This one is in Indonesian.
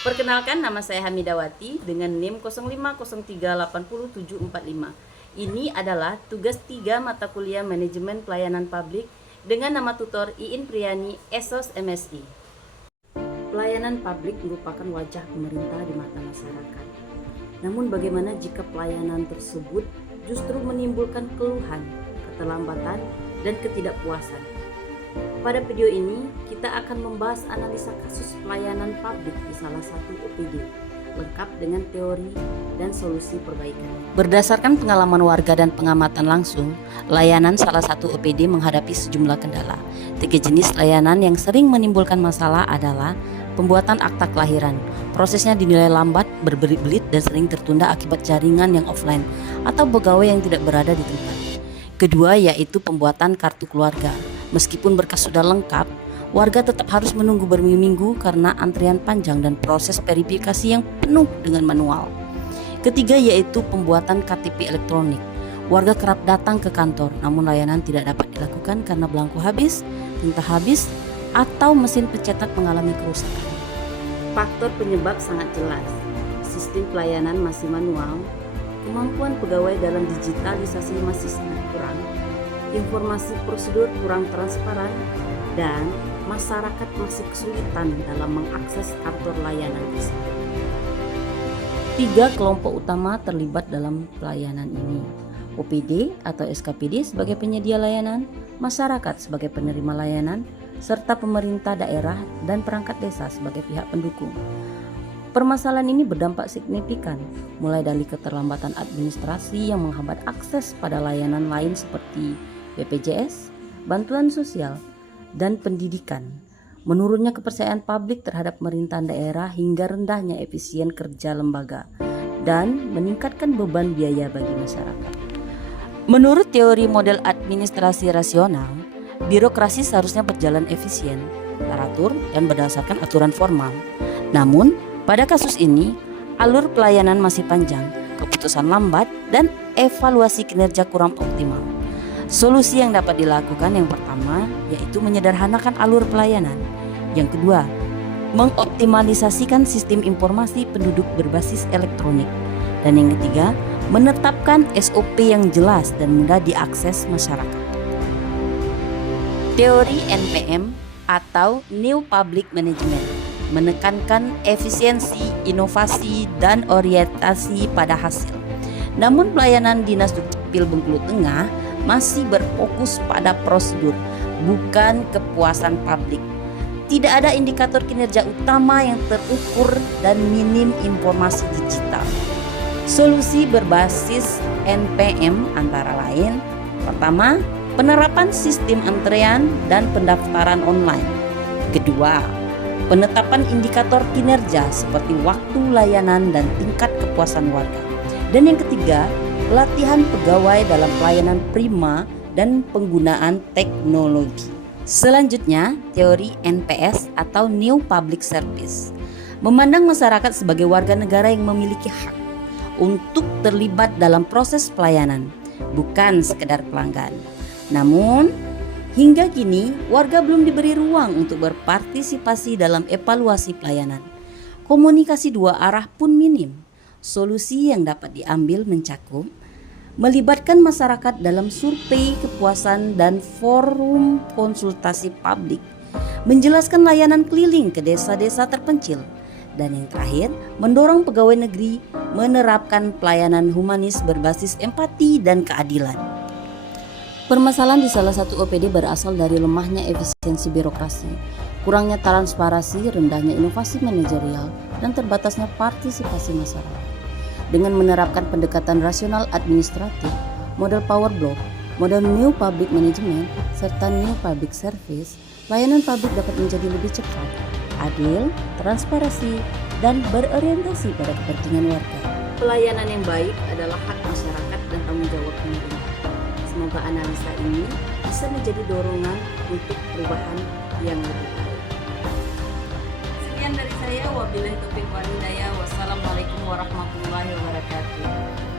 Perkenalkan, nama saya Hamidawati dengan NIM 0503807745. Ini adalah tugas 3 mata kuliah Manajemen Pelayanan Publik dengan nama tutor Iin Priyani, Esos MSI. Pelayanan publik merupakan wajah pemerintah di mata masyarakat. Namun bagaimana jika pelayanan tersebut justru menimbulkan keluhan, keterlambatan, dan ketidakpuasan? Pada video ini, kita akan membahas analisa kasus pelayanan publik di salah satu OPD, lengkap dengan teori dan solusi perbaikan. Berdasarkan pengalaman warga dan pengamatan langsung, layanan salah satu OPD menghadapi sejumlah kendala. 3 jenis layanan yang sering menimbulkan masalah adalah pembuatan akta kelahiran. Prosesnya dinilai lambat, berbelit-belit, dan sering tertunda akibat jaringan yang offline atau pegawai yang tidak berada di tempat. Kedua, yaitu pembuatan kartu keluarga. Meskipun berkas sudah lengkap, warga tetap harus menunggu berminggu-minggu karena antrian panjang dan proses verifikasi yang penuh dengan manual. Ketiga, yaitu pembuatan KTP elektronik. Warga kerap datang ke kantor, namun layanan tidak dapat dilakukan karena belangko habis, tinta habis, atau mesin pencetak mengalami kerusakan. Faktor penyebab sangat jelas. Sistem pelayanan masih manual, kemampuan pegawai dalam digitalisasi masih sangat kurang, informasi prosedur kurang transparan, dan masyarakat masih kesulitan dalam mengakses kantor layanan tersebut. 3 kelompok utama terlibat dalam pelayanan ini: OPD atau SKPD sebagai penyedia layanan, masyarakat sebagai penerima layanan, serta pemerintah daerah dan perangkat desa sebagai pihak pendukung. Permasalahan ini berdampak signifikan, mulai dari keterlambatan administrasi yang menghambat akses pada layanan lain seperti BPJS, bantuan sosial, dan pendidikan, menurunnya kepercayaan publik terhadap pemerintahan daerah hingga rendahnya efisien kerja lembaga, dan meningkatkan beban biaya bagi masyarakat. Menurut teori model administrasi rasional, birokrasi seharusnya berjalan efisien, teratur, dan berdasarkan aturan formal. Namun, pada kasus ini, alur pelayanan masih panjang, keputusan lambat, dan evaluasi kinerja kurang optimal. Solusi yang dapat dilakukan yang pertama yaitu menyederhanakan alur pelayanan. Yang kedua, mengoptimalisasikan sistem informasi penduduk berbasis elektronik. Dan yang ketiga, menetapkan SOP yang jelas dan mudah diakses masyarakat. Teori NPM atau New Public Management menekankan efisiensi, inovasi, dan orientasi pada hasil. Namun pelayanan Dinas Dukcapil Bengkulu Tengah masih berfokus pada prosedur, bukan kepuasan publik. Tidak ada indikator kinerja utama yang terukur dan minim informasi digital. Solusi berbasis NPM antara lain: pertama, penerapan sistem antrean dan pendaftaran online. Kedua, penetapan indikator kinerja seperti waktu layanan dan tingkat kepuasan warga. Dan yang ketiga, pelatihan pegawai dalam pelayanan prima dan penggunaan teknologi. Selanjutnya, teori NPS atau New Public Service memandang masyarakat sebagai warga negara yang memiliki hak untuk terlibat dalam proses pelayanan, bukan sekedar pelanggan. Namun, hingga kini warga belum diberi ruang untuk berpartisipasi dalam evaluasi pelayanan. Komunikasi dua arah pun minim. Solusi yang dapat diambil mencakup melibatkan masyarakat dalam survei kepuasan dan forum konsultasi publik, menjelaskan layanan keliling ke desa-desa terpencil, dan yang terakhir, mendorong pegawai negeri menerapkan pelayanan humanis berbasis empati dan keadilan. Permasalahan di salah satu OPD berasal dari lemahnya efisiensi birokrasi, kurangnya transparansi, rendahnya inovasi manajerial, dan terbatasnya partisipasi masyarakat. Dengan menerapkan pendekatan rasional administratif, model power block, model New Public Management, serta New Public Service, layanan publik dapat menjadi lebih cepat, adil, transparansi, dan berorientasi pada kepentingan warga. Pelayanan yang baik adalah hak masyarakat dan tanggung jawab pemerintah. Semoga analisa ini bisa menjadi dorongan untuk perubahan yang lebih baik. Sekian dari saya, wabillahi taufiq wal hidayah. Wassalamualaikum warahmatullahi wabarakatuh.